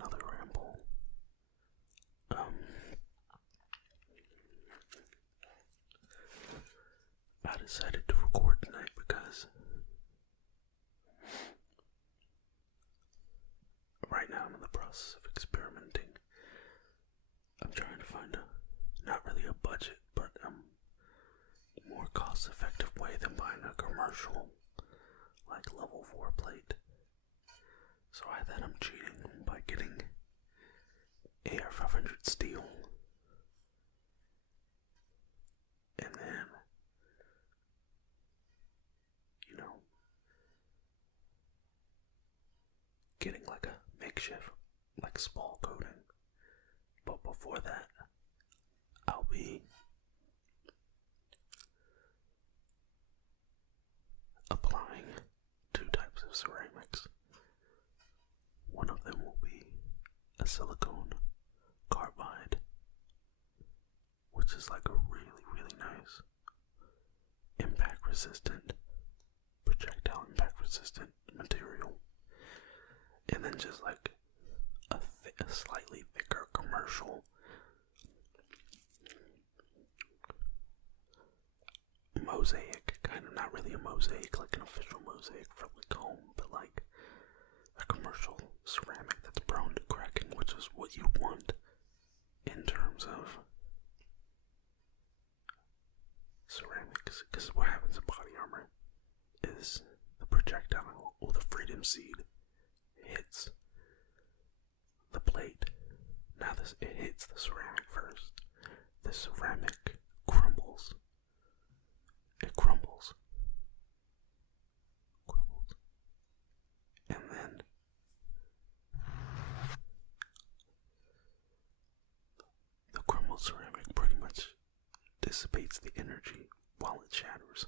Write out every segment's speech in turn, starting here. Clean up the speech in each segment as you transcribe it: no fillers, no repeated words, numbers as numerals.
another ramble. I decided to record tonight because right now I'm in the process of experimenting. I'm trying to find not really a budget, but more cost-effective way than buying a commercial, like level 4 plate. So I thought I'm cheating by getting AR-500 steel, and then, getting like a makeshift, like spall coating. But before that, I'll be applying 2 types of ceramics. One of them will be a silicone carbide, which is like a really, really nice impact resistant, projectile impact resistant material. And then just like a slightly thicker commercial mosaic, kind of, not really a mosaic like an official mosaic for like home, but like a commercial ceramic that's prone to cracking, which is what you want in terms of ceramics. Because what happens in body armor is the projectile or the freedom seed hits the plate. Now it hits the ceramic first. The ceramic crumbles. It crumbles. And then the crumbled ceramic pretty much dissipates the energy while it shatters.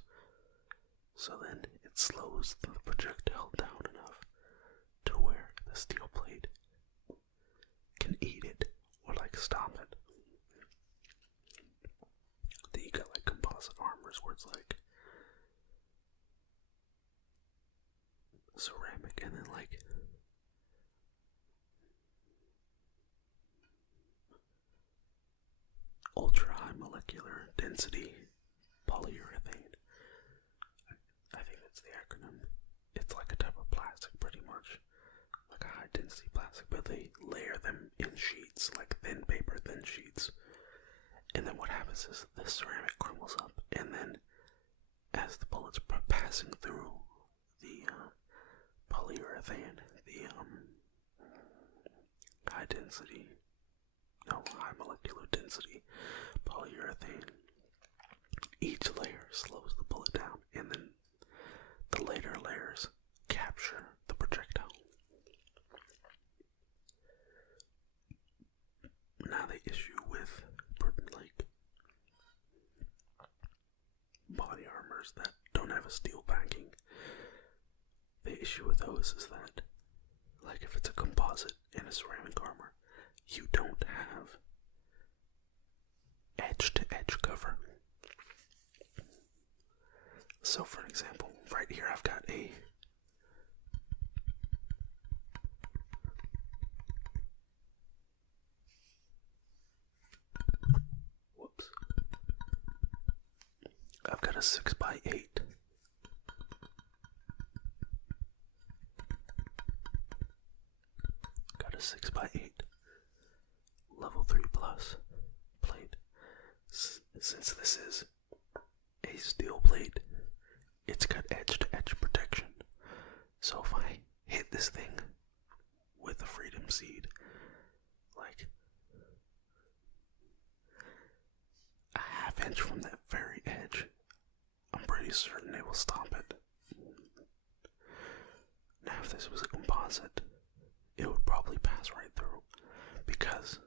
So then it slows the projectile down enough to where the steel plate can eat it or like stop it. Then you got like composite armors where it's like ceramic and then like ultra high molecular density polyurethane. I think that's the acronym. It's like a type of plastic pretty much. Like a high density plastic, but they layer them in sheets, like thin paper, thin sheets. And then what happens is the ceramic crumbles up, and then as the bullets are passing through the polyurethane, the high molecular density polyurethane, each layer slows the bullet down, and then the later layers capture the projectile. Now the issue with like body armors that don't have a steel backing, the issue with those is that, like, if it's a composite and a ceramic armor, you don't have edge-to-edge cover. So for example, right here I've got I've got a 6x8. Got a 6x8 level 3 plus plate. Since this is a steel plate, it's got edge-to-edge protection. So if I hit this thing with a freedom seed, like a half inch from that very edge, I'm pretty certain it will stop it. Now if this was a composite, it would probably pass right through, because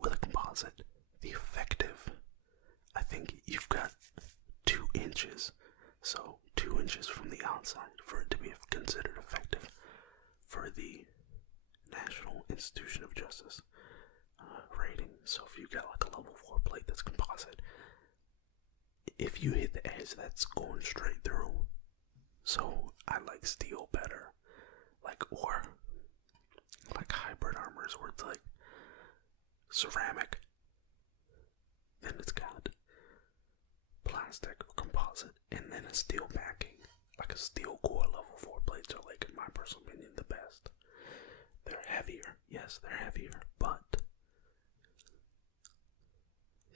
with a composite, the effective, I think you've got 2 inches, so 2 inches from the outside for it to be considered effective for the National Institution of Justice rating. So if you got like a level 4 plate that's composite, if you hit the edge, that's going straight through. So I like steel better, or like hybrid armors where it's like ceramic. Then it's got plastic or composite, and then a steel backing, like a steel core. Level 4 plates are, like, in my personal opinion, the best. They're heavier, yes, they're heavier, but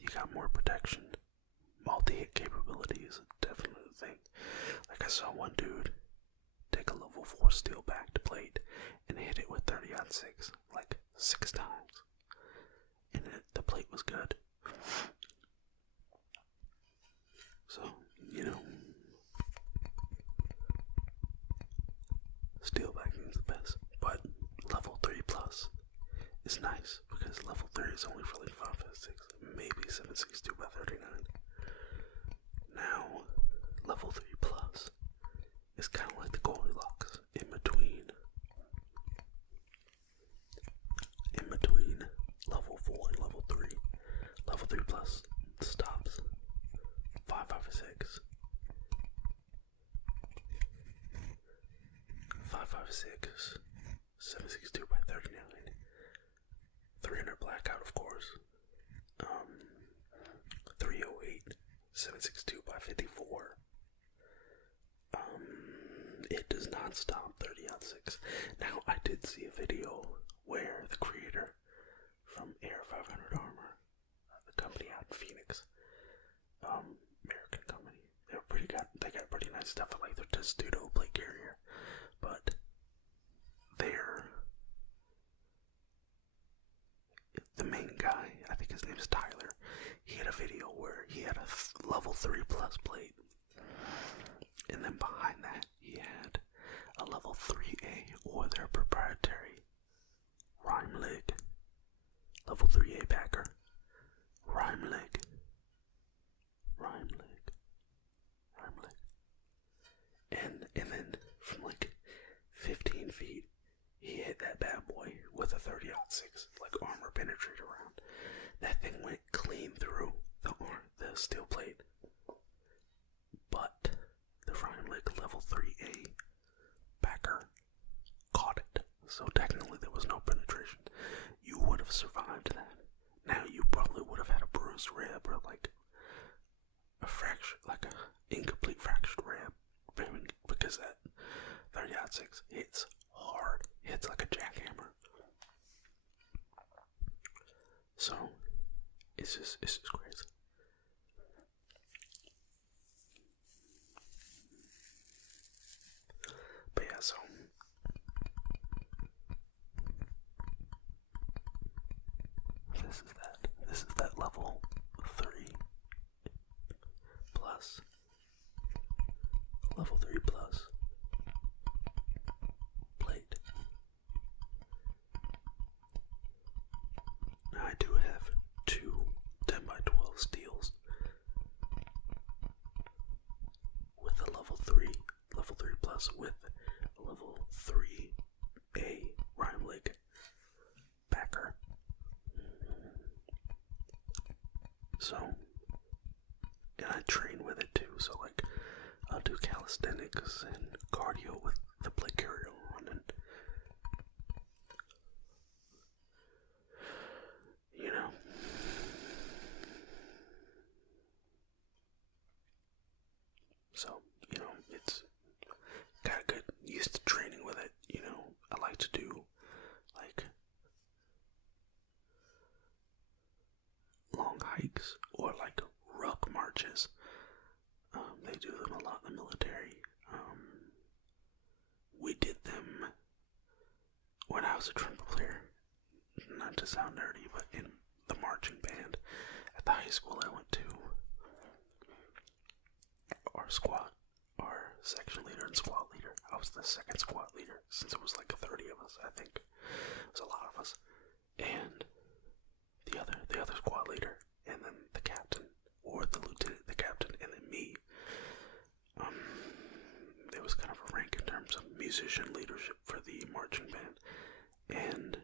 you got more protection. Multi-hit capability is definitely a thing. Like, I saw one dude take a level 4 steel backed plate and hit it with 30-06 like 6 times, and the plate was good. So, you know, steel backing is the best, but level 3 plus is nice because level 3 is only for like 5.56, maybe 7.62 by 39. Now, level 3 plus is kind of like the Goldilocks in between level 4 and level 3. Level 3 plus stops 5.56, 5.56, 7.62 by 39, 300 blackout, of course, 308, 7.62 by 54. It does not stop 30-06. Now, I did see a video where the creator from Air 500 Armor, the company out in Phoenix, American company, they got pretty nice stuff. I like their Testudo plate carrier, but the main guy, I think his name is Tyler, he had a video where he had a level 3 plus plate, and then behind that he had a level 3A or their proprietary rhyme leg, level 3A backer, rhyme leg, and then from like 15 feet, he hit that bad boy with a 30-06, like armor penetrator round. That thing went clean through the steel plate, but the rhyme leg level 3A backer caught it, so technically there was no penetration. You would have survived that. Now you probably would have had a bruised rib or like a fracture, like a incomplete fractured rib, because that 30-06 hits hard, hits like a jackhammer. So it's just crazy. But yeah, so this is that level 3 plus, level 3 plus plate. Now I do have two 10x12 steels with a level 3 plus with a level 3A rhyme leg backer. So, and I train with it too, so like I'll do calisthenics and cardio with the plate carrier on, and you know, so, you know, it's got good used to training with it. You know, I like to do like long hikes or like ruck marches. They do them a lot in the military. We did them when I was a trumpet player. Not to sound nerdy, but in the marching band at the high school I went to, our section leader and squad leader. I was the second squad leader since it was like 30 of us, I think. It was a lot of us. And the other squad leader, and then the captain, or the lieutenant, the captain, and then me. There was kind of a rank in terms of musician leadership for the marching band, and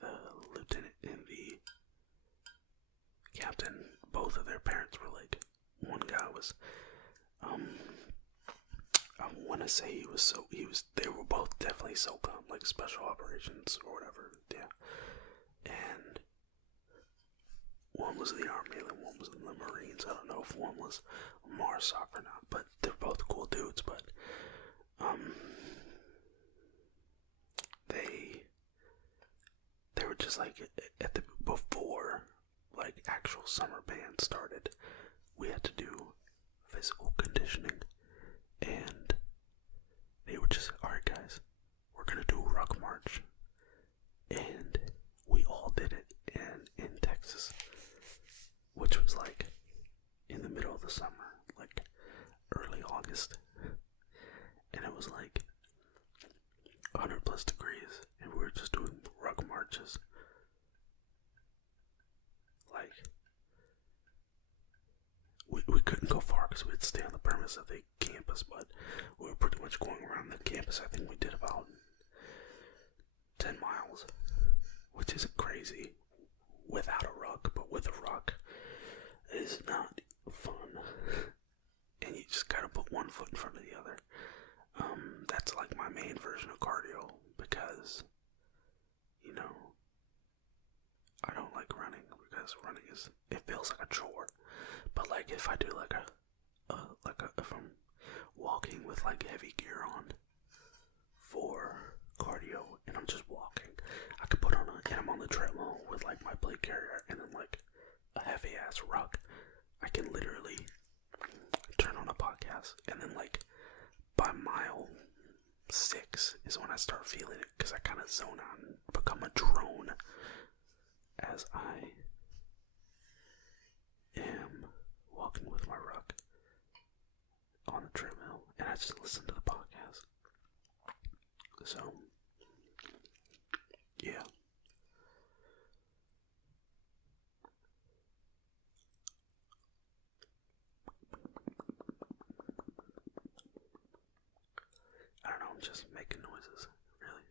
the lieutenant and the captain, both of their parents were like, one guy was, one gonna say they were both definitely SOCOM, like special operations or whatever, yeah. And one was in the Army and one was in the Marines. I don't know if one was MARSOC or not, but they're both cool dudes, but, they were just like, before, like, actual summer band started, we had to do physical conditioning, and they were just, alright guys, we're gonna do a ruck march, and we all did it in Texas, which was like, in the middle of the summer, like, early August, and it was like, 100 plus degrees, and we were just doing ruck marches. Like, we couldn't go far because we had to stay on the premise of the campus, but we were pretty much going around the campus. I think we did about 10 miles, which isn't crazy without a ruck, but with a ruck is not fun. And you just gotta put one foot in front of the other. That's like my main version of cardio, because, you know, I don't like running, because running it feels like a chore. But like if I do if I'm walking with like heavy gear on for cardio and I'm just walking, I could and I'm on the treadmill with like my plate carrier and then like a heavy ass ruck. I can literally turn on a podcast, and then like by mile 6 is when I start feeling it, because I kind of zone out and become a drone as I am walking with my ruck on the treadmill, and I just listen to the podcast. So, yeah. I don't know, I'm just making noises, really.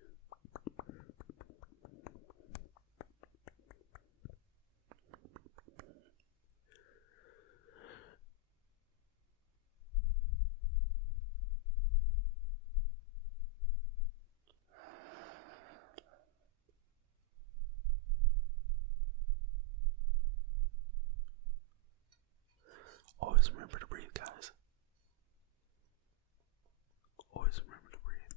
Always remember to breathe, guys. Always remember to breathe.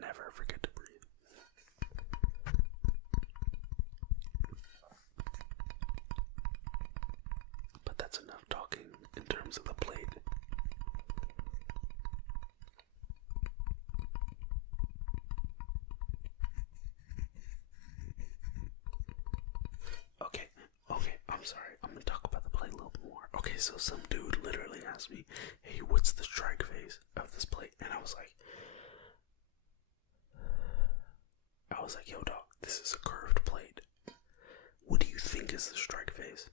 Never forget to breathe. But that's enough talking in terms of the plate. Okay, I'm sorry. I'm gonna talk about the plate a little bit more. Okay, so some dude literally asked me, hey, what's the strike phase of this plate? And I was like, yo dog, this is a curved plate. What do you think is the strike phase?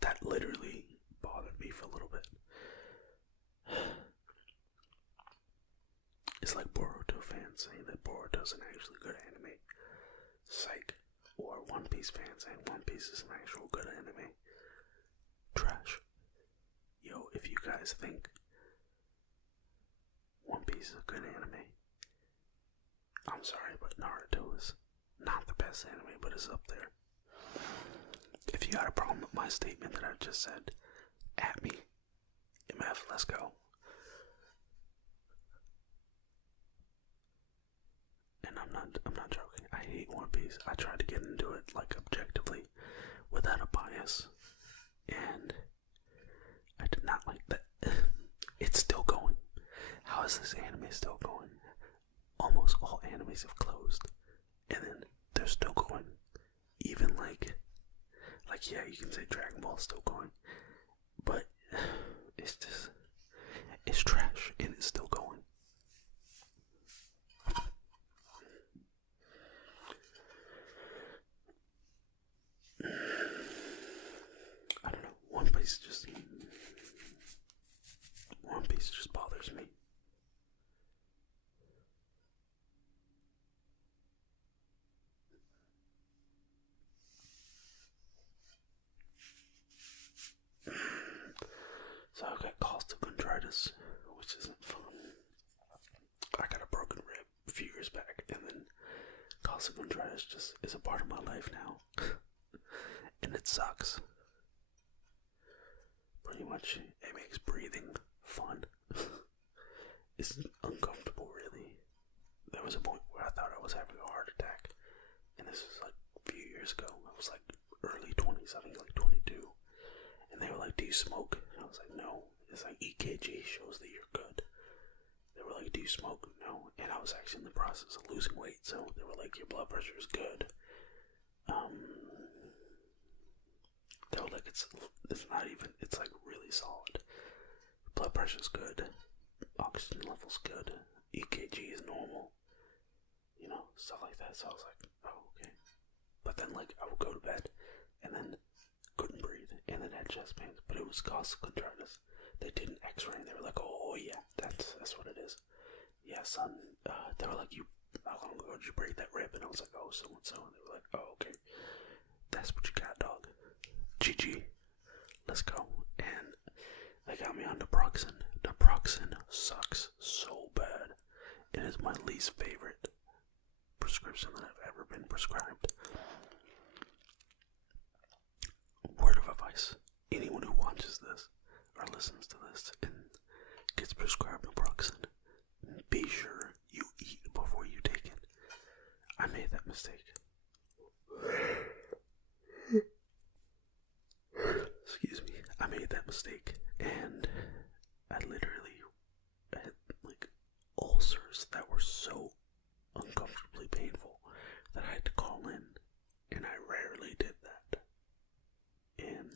That literally bothered me for a little bit. It's like Boruto fans saying that Boruto's an actually good anime. Psych. Or One Piece fans saying One Piece is an actual good anime. Trash. Yo, if you guys think One Piece is a good anime, I'm sorry, but Naruto is not the best anime, but it's up there. If you got a problem with my statement that I just said, at me. MF, let's go. And I'm not joking. I hate One Piece. I tried to get into it like objectively, without a bias, and I did not like that. It's still going. How is this anime still going? Almost all animes have closed, and then they're still going. Even like yeah, you can say Dragon Ball's still going, but it's trash, and it's still going. I don't know. One Piece just chondritis, which isn't fun. I got a broken rib a few years back, and then chondritis just is a part of my life now. And it sucks. Pretty much, it makes breathing fun. It's uncomfortable, really. There was a point where I thought I was having a heart attack, and this was like a few years ago. I was like early 20s, I think like 22. And they were like, "Do you smoke?" And I was like, "No." It's like EKG shows that you're good. They were like, "Do you smoke?" No. And I was actually in the process of losing weight, so they were like, "Your blood pressure is good." They were like, it's not even, it's like really solid. Blood pressure's good. Oxygen level's good. EKG is normal. You know, stuff like that. So I was like, oh, okay. But then, like, I would go to bed and then couldn't breathe and then had chest pains. But it was chondritis. They did an x-ray and they were like, oh yeah, that's what it is. Yeah, son. They were like, how long ago did you break that rib? And I was like, oh, so and so. And they were like, oh, okay. That's what you got, dog. GG. Let's go. And they got me on naproxen. Naproxen sucks so bad. It is my least favorite prescription that I've ever been prescribed. Word of advice. Anyone who watches this or listens to this and gets prescribed naproxen, be sure you eat before you take it. I made that mistake. Excuse me. I made that mistake, and I literally had like ulcers that were so uncomfortably painful that I had to call in, and I rarely did that. And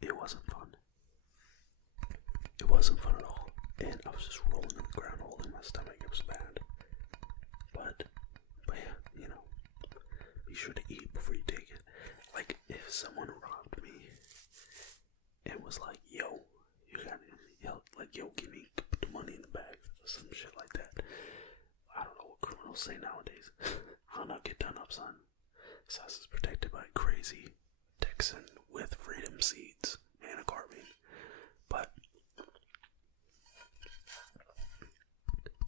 it wasn't fun. It wasn't fun at all. And I was just rolling on the ground, holding my stomach. It was bad. But yeah, you know, be sure to eat before you take it. Like, if someone robbed me and was like, yo, you got it, yo, give me the money in the bag, or some shit like that. I don't know what criminals say nowadays. I'll not get done up, son. This house is protected by a crazy Texan with freedom seeds and a carbine. But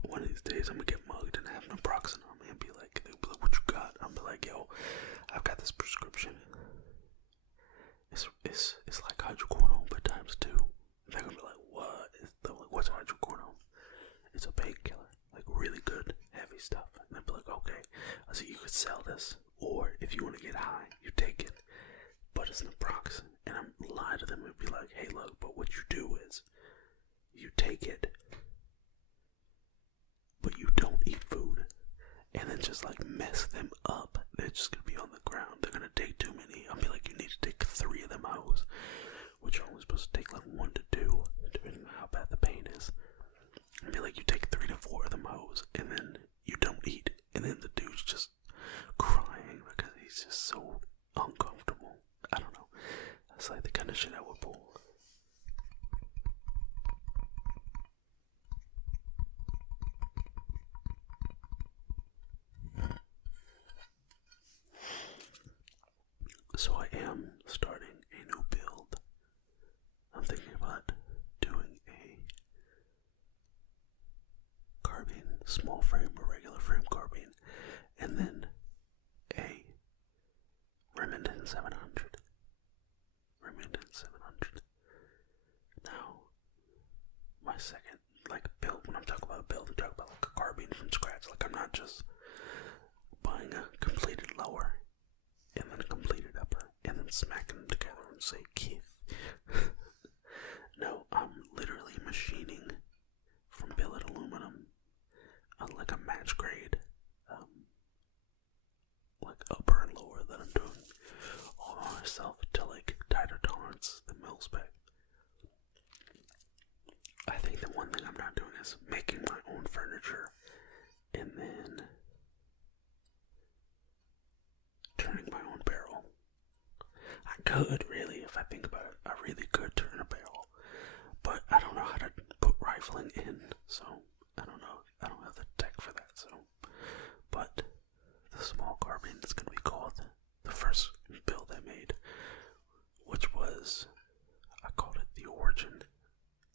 one of these days, I'm gonna get mugged and have naproxen on me and be like, they'll be like, what you got? I'll be like, yo, I've got this prescription. It's like hydrocodone, but times 2. They're gonna be like, what? They're like, what's hydrocodone? It's a painkiller, like really good, heavy stuff. And I'd be like, okay. I said, you could sell this, or if you want to get high, you take it. But it's naproxen. And I'm lie to them and be like, hey, look, but what you do is, you take it, but you don't eat food, and then just like mess them up. They're just gonna be on the ground. They're gonna take too many. I'll be like, you need to take 3 of them hours, which you're only supposed to take like 1 to 2, depending on how bad the pain is. I'll be like, you take 3 to 4 of them hours, and then you don't eat, and then the dude's just crying because he's just so uncomfortable. I don't know. That's like the kind of shit I would pull. So I am starting a new build. I'm thinking about doing a carbine, small frame or regular frame carbine, and then a Remington 700. Remington 700. Now, my second, like, build, when I'm talking about a build, I'm talking about like a carbine from scratch. Like, I'm not just buying a completed lower and then a completed upper and then smacking them together and say, Keith. No, I'm literally machining from billet aluminum like a match grade, like upper and lower that I'm doing all by myself to like tighter tolerance than mill spec. I think the one thing I'm not doing is making my own furniture and then turning my own barrel. I could really, if I think about it, I really could turn a barrel, but I don't know how to put rifling in, so I don't know. I don't have the tech for that, so. But the small carbine is going to be called, the first build I made which was, I called it the Origin.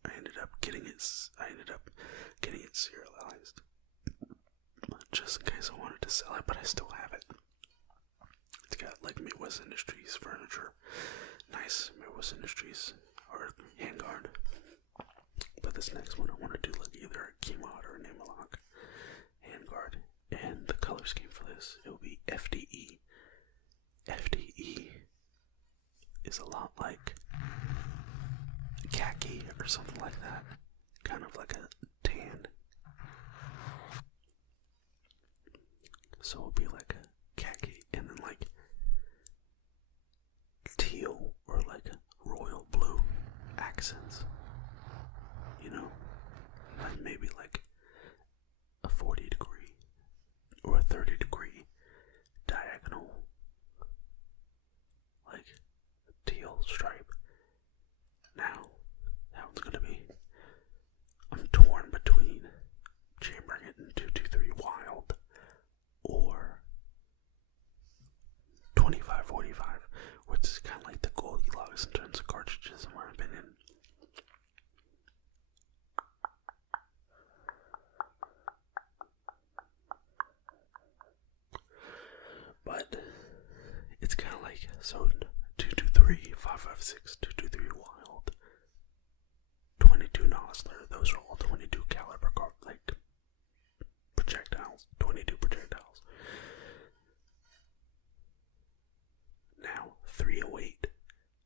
I ended up getting it serialized, just in case I wanted to sell it, but I still have it. It's got like Midwest Industries furniture, nice Midwest Industries or handguard. But this next one I want to do like either a Keymod or an Imalock handguard, and the color scheme for this, it will be FDE. FDE is a lot like khaki or something like that, kind of like a tan. So it'll be like a khaki and then like teal or like a royal blue accents, you know, and maybe like a 40-degree or a 30-degree diagonal like teal stripe. Now that one's gonna be, I'm torn between chambering it in 223 Wild or 2545, which is kind of like the Goldilocks in terms of cartridges, in my opinion. But it's kind of like, so 223, 556, 223 Wild, 22 Nosler, those are all 22 caliber like projectiles, 22 projectiles. Now 308,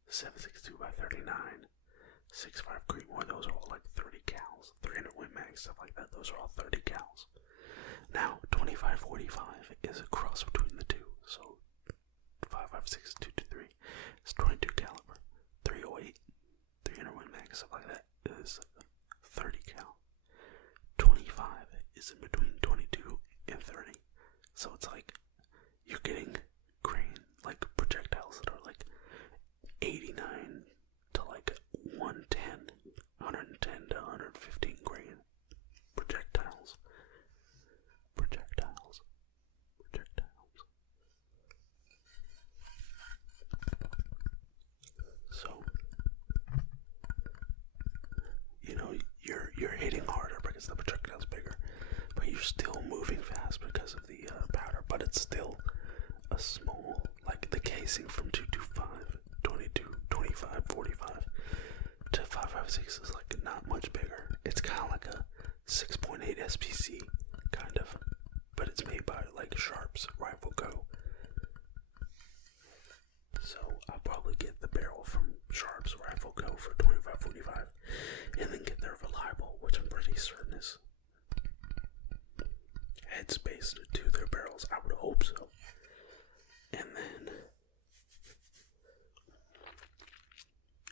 762 by 39, 65 Creedmoor, those are all like 30 cals. 300 Win Mag, stuff like that, those are all 30 cals. Now 2545 is a cross between the two, so 556, 223 is 22 caliber. 308, 300 Win Mag, stuff like that is 30 cal. 25 is in between 22 and 30, so it's like you're getting grain, like projectiles that are like 89 to like 110, 110 to 115 grain projectiles. So, you know, you're hitting harder because the projectile's bigger, but you're still moving fast because of the powder, but it's still a small, like the casing from 225, 22, 25, 45 to 556 is like not much bigger. It's kind of like a 6.8 SPC, kind of, but it's made by like Sharp's Rifle Co. So I'll probably get the barrel from Sharp's Rifle Co. for $25.45, and then get their reliable, which I'm pretty certain is headspace to their barrels. I would hope so. And then,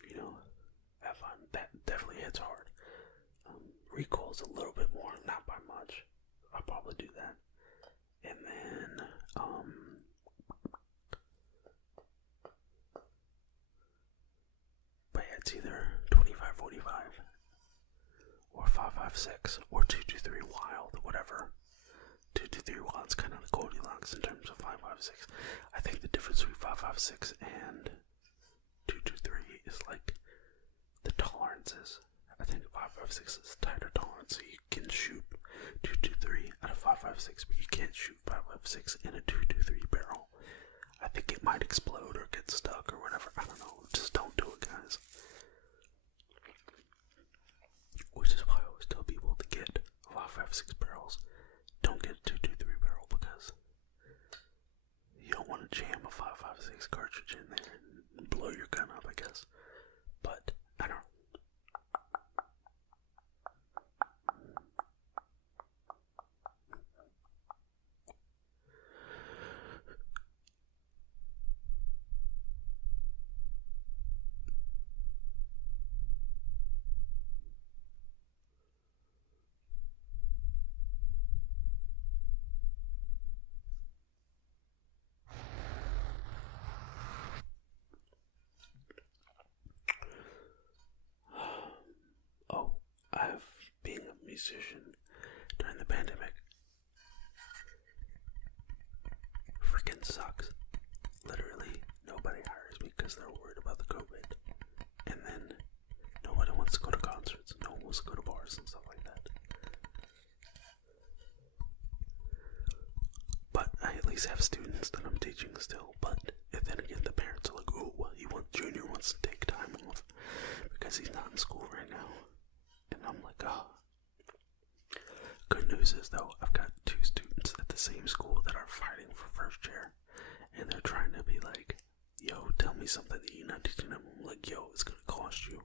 you know, have fun. That definitely hits hard. Recoil's a little bit more, not by much. I'll probably do that. And then, but yeah, it's either 25.45 or 5.56 or 223 Wild, whatever. 223 Wild's kind of the Goldilocks in terms of 5.56. I think the difference between 5.56 and 223 is like the tolerances. I think 5.56 is a tighter tolerance, so you can shoot 223 out of 5.56, but you can't shoot 5.56 in a 223 barrel. I think it might explode or get stuck or whatever. I don't know. Just don't do it, guys. Which is why I always tell people to get 5.56 barrels. Don't get a 223 barrel because you don't want to jam a 5.56 cartridge in there and blow your gun up, I guess. But I don't know. Being a musician during the pandemic freaking sucks. Literally, nobody hires me because they're worried about about the COVID, and then nobody wants to go to concerts, no one wants to go to bars and stuff like that. But I at least have students that I'm teaching still. But then again, the parents are like, "Oh, well, Junior wants to take time off because he's not in school right now," and I'm like, "Oh." Good news is though, I've got 2 students at the same school that are fighting for first chair, and they're trying to be like, "Yo, tell me something that you're not teaching them." I'm like, "Yo, it's gonna cost you."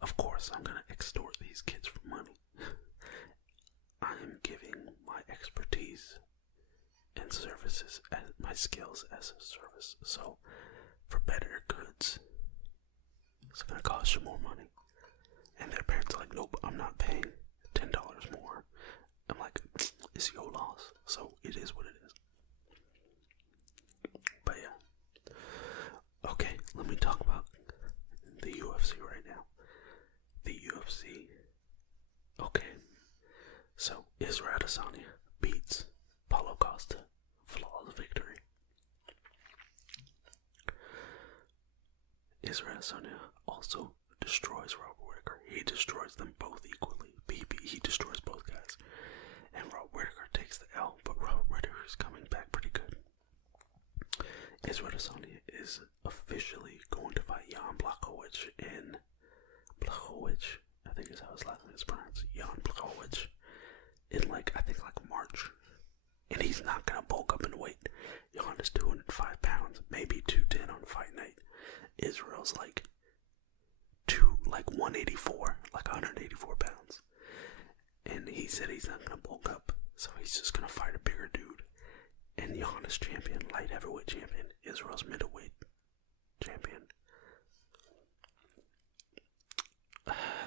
Of course, I'm gonna extort these kids for money. I am giving my expertise and services and my skills as a service. So, for better goods, it's gonna cost you more money. And their parents are like, "Nope, I'm not paying $10 more." I'm like, "It's your loss, so it is what it is." But yeah. Okay, let me talk about the UFC right now. The UFC. Okay. So, Israel Adesanya beats Paulo Costa. Flawless victory. Israel Adesanya also destroys Robert Whittaker. He destroys them both equally. He destroys both guys. And Robert Whittaker takes the L, but Robert Whittaker is coming back pretty good. Israel Adesanya is officially going to fight Jan Blachowicz in Blachowicz, I think is how his last name is pronounced. Jan Blachowicz in I think March. And he's not gonna bulk up in weight. Jan is 205 pounds, maybe 210 on fight night. Israel's 184, 184 pounds. And he said he's not gonna bulk up, so he's just gonna fight a bigger dude. And Jan is champion, light heavyweight champion. Israel's middleweight champion.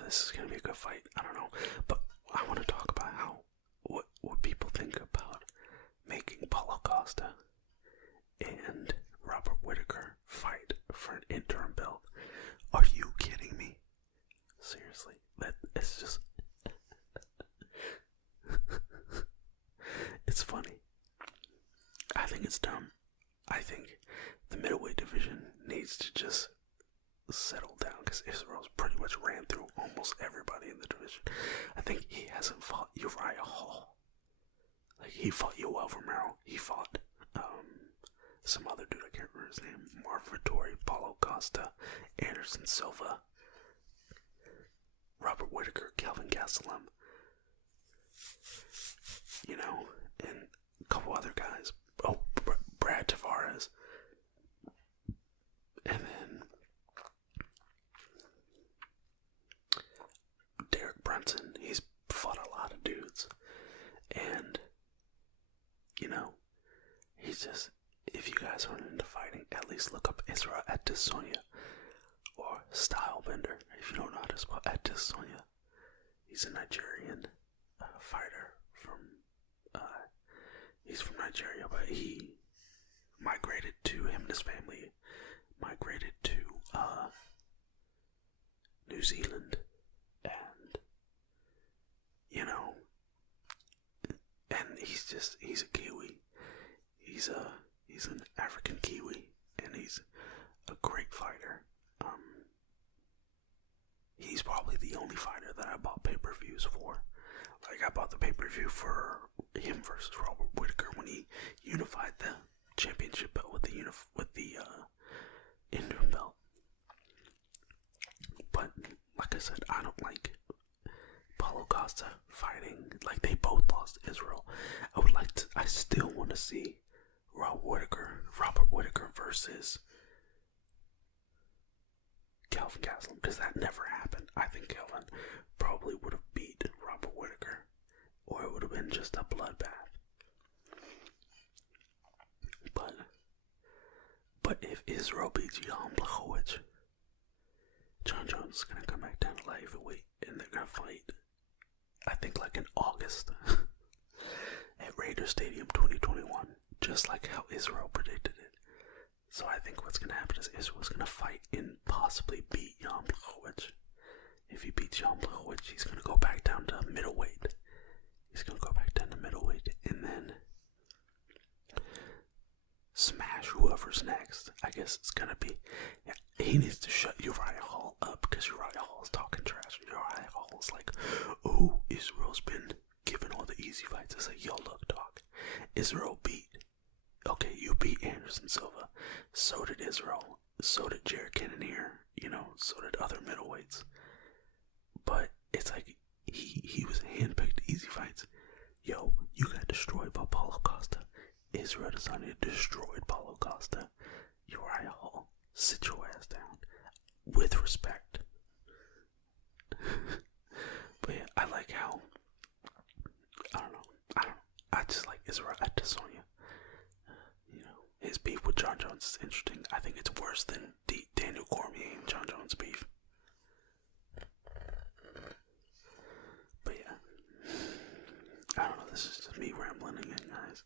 This is gonna be a good fight. I don't know, but I want to talk about what people think about making Paulo Costa and Robert Whittaker fight for an interim belt. Are you kidding me? Seriously, it's just it's funny. I think it's dumb. I think the middleweight division needs to just settle down because Israel's pretty much ran through almost everybody in the division. I think he hasn't fought Uriah Hall. He fought Yoel Romero. He fought some other dude, I can't remember his name. Marv Vittori, Paulo Costa, Anderson Silva, Robert Whittaker, Kelvin Gastelum. And a couple other guys. Oh, Brad Tavares. And then Derek Brunson. He's fought a lot of dudes. And, he's just, if you guys aren't into fighting, at least look up Israel Adesanya or Stylebender. If you don't know how to spell Adesanya, he's a Nigerian fighter he's from Nigeria, but he migrated to, him and his family migrated to New Zealand, and and he's a Kiwi. He's an African Kiwi, and he's a great fighter. He's probably the only fighter that I bought pay-per-views for. I bought the pay-per-view for him versus Robert Whittaker when he unified the championship belt with the interim belt. But like I said, I don't like Paulo Costa fighting. They both lost to Israel. I still want to see Robert Whittaker versus Kelvin Gastelum, because that never happened. I think Kelvin probably would have beat Robert Whittaker, or it would have been just a bloodbath. But if Israel beats Jan Blachowicz, John Jones is gonna come back down to light heavyweight, and they're gonna fight, I think in August at Raider Stadium 2021, just like how Israel predicted it. So I think what's gonna happen is Israel's gonna fight and possibly beat Jan Blachowicz. If he beats Jan Blachowicz, he's gonna go back down to middleweight. And then smash whoever's next. I guess it's gonna be. he needs to shut Uriah Hall up because Uriah Hall is talking trash. Uriah Hall is like, oh, Israel's been given all the easy fights. It's like, yo, look, dog. Israel beat. Okay, you beat Anderson Silva. So did Israel. So did Yerr Cannonier. You know, so did other middleweights. But it's like he was handpicked easy fights. Yo, you got destroyed by Paulo Costa. Israel Adesanya destroyed Paulo Costa. Uriah Hall, sit your ass down. With respect. But yeah, I like how, I just like Israel Adesanya. You know, his beef with John Jones is interesting. I think it's worse than Daniel Cormier and John Jones' beef. But yeah, I don't know, this is just me rambling again, guys.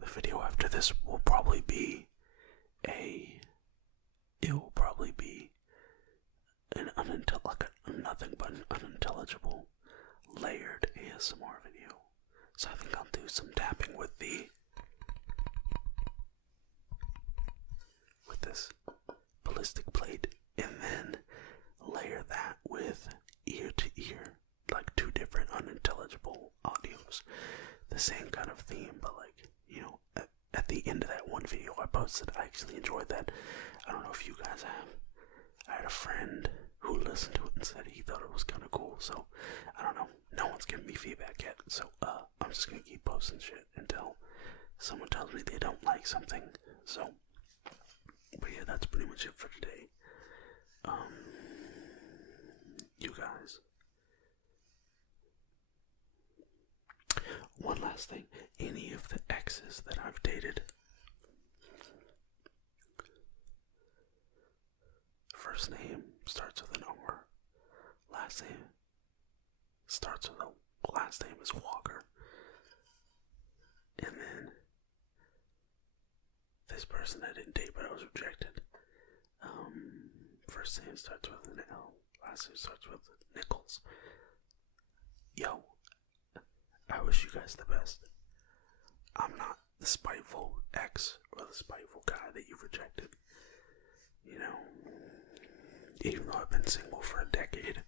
The video after this will probably be nothing but an unintelligible layered ASMR video. So I think I'll do some tapping with this ballistic plate, and then layer that with ear to ear, like two different unintelligible audios. The same kind of theme, but like, you know, at the end of that one video I posted, I actually enjoyed that. I don't know if you guys have. I had a friend who listened to it and said he thought it was kind of cool, so I don't know. No one's giving me feedback yet, so I'm just gonna keep posting shit until someone tells me they don't like something. So, but yeah, that's pretty much it for today. You guys. One last thing. Any of the exes that I've dated, first name starts with an R. Last name starts with a last name is Walker. And then this person I didn't date but I was rejected. First name starts with an L. Last name starts with Nichols. Yo, I wish you guys the best. I'm not the spiteful ex or the spiteful guy that you've rejected. You know, even though I've been single for a decade.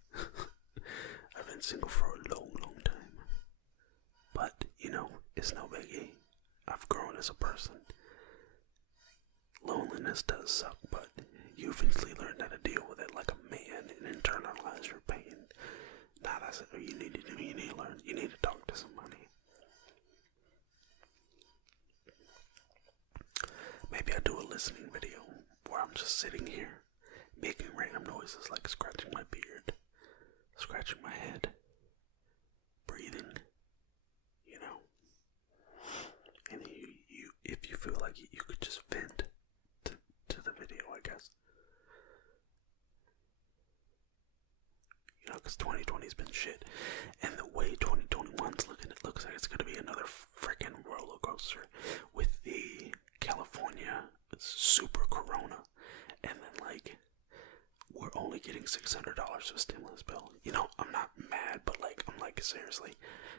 I've been single for a long, long time. But, you know, it's no biggie. I've grown as a person. Loneliness does suck, but you eventually learn how to deal with it like a man and internalize your pain. Now that's what you need to do. You need to learn. You need to talk to somebody. Maybe I do a listening video where I'm just sitting here making random noises like scratching my beard, scratching my head, breathing, you know. And you if you feel like you could just vent to the video, I guess. You know, because 2020's been shit. And the way 2021's looking, it looks like it's going to be another freaking roller coaster with the California super corona. And then, like, we're only getting $600 for a stimulus bill. You know, I'm not mad, but, like, I'm like, seriously,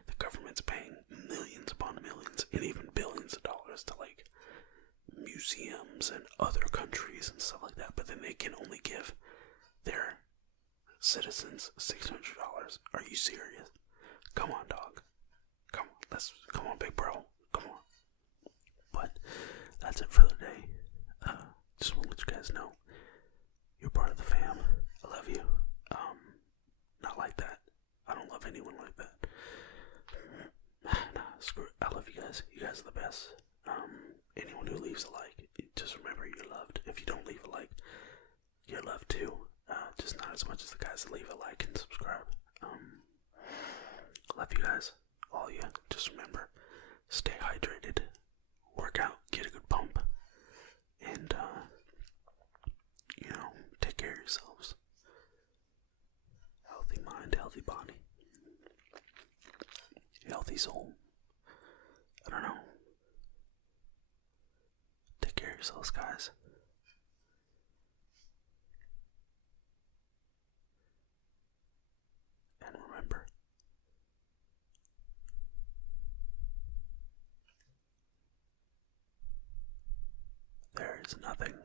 the government's paying millions upon millions and even billions of dollars to, like, museums and other countries and stuff like that. But then they can only give their citizens $600. Are you serious? Come on, dog. Come on, big bro. Come on. But that's it for the day. Just want to let you guys know you're part of the fam. I love you. Not like that. I don't love anyone like that. Nah, screw it. I love you guys. You guys are the best. Anyone who leaves a like, just remember you're loved. If you don't leave a like, you're loved too. Just not as much as the guys that leave a like and subscribe. Love you guys, all you. Just remember, stay hydrated, work out, get a good pump, and you know, take care of yourselves. Healthy mind, healthy body, healthy soul. I don't know. Take care of yourselves, guys. And remember, is nothing.